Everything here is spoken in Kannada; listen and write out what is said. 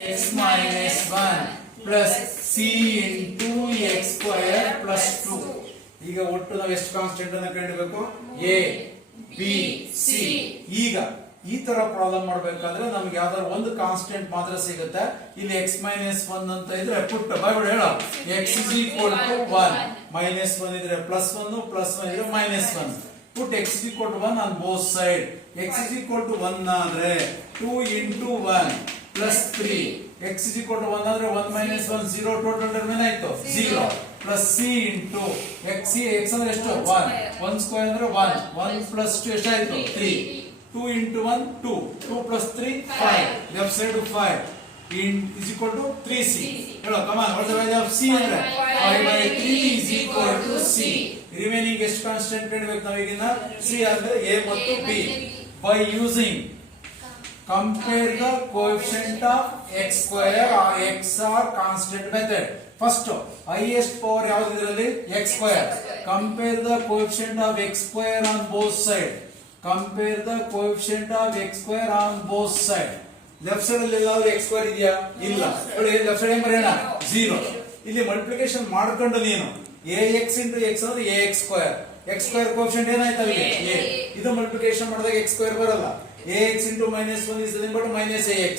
x minus 1 plus c into x square plus 2. ಈಗ ಒಟ್ಟು ನಾವು ಎಷ್ಟು ಕಾನ್ಸ್ಟೆಂಟ್ ಅನ್ನು ಕಂಡುಹಿಡಿಯಬೇಕು? a b c. ಈಗ ಈ ತರ ಪ್ರಾಬ್ಲಮ್ ಮಾಡಬೇಕಾದ್ರೆ ನಮ್ಗೆ ಯಾವ್ದಾದ್ರು ಒಂದು ಕಾನ್ಸ್ಟೆಂಟ್ ಮಾತ್ರ ಸಿಗುತ್ತೆ. ಇಲ್ಲಿ x minus 1 ಅಂತ ಇದ್ರೆ ಪುಟ್ ಬೈಬಿಡು ಹೇಳು, x is equal to 1 minus 1 ಇದ್ರೆ plus 1 plus 1 ಇದ್ರೆ minus 1. put x is equal to 1 on both side. x is equal to 1 ಆದ್ರೆ 2 into 1 plus 3. x is equal to 1 ಆದ್ರೆ 1 minus 1 0 ಟೋಟಲ್ ಟರ್ಮ್ ಏನಾಯ್ತು 0 plus c into x ಅಂದ್ರೆ ಎಷ್ಟು 1 1 ಸ್ಕ್ವೇರ್ ಅಂದ್ರೆ 1 1 plus 2 ಎಷ್ಟಾಯ್ತು 3 2 into 1 2 2 plus 3 5 left side 5 is equal to 3c. ಹೇಳೋ come on, what's the value of c ಅಂದ್ರೆ 5/3 is equal to c. Remaining ಎಷ್ಟು ಕಾನ್ಸ್ಟೆಂಟ್ ಕಂಡುಹಿಡಿಯಬೇಕು ನಾವೀಗಿನ? c ಅಂದ್ರೆ a ಮತ್ತು b. by using compare the coefficient of x square or x or constant method. First highest power ಯಾವುದು ಇದರಲ್ಲಿ? x square. compare the coefficient of x square on both side. compare the coefficient of x square on both side. Left side ಅಲ್ಲಿ ಎಲ್ಲಾದ್ರೂ x square ಇದೆಯಾ? ಇಲ್ಲ. ನೋಡಿ ಲೆಫ್ಟ್ ಸೈಡ್ ಏನು ಬರೆಯೋಣ 0. ಇಲ್ಲಿ ಮಲ್ಟಿಪ್ಲಿಕೇಶನ್ ಮಾಡ್ಕೊಂಡು ನೀನು ax into x ಅಂದ್ರೆ ax square. x square coefficient ಏನಾಯ್ತು ಅಲ್ಲಿ a. ಇದು ಮಲ್ಟಿಪ್ಲಿಕೇಶನ್ ಮಾಡಿದಾಗ x square ಬರಲ್ಲ. ax into minus 1 is nothing but minus ax.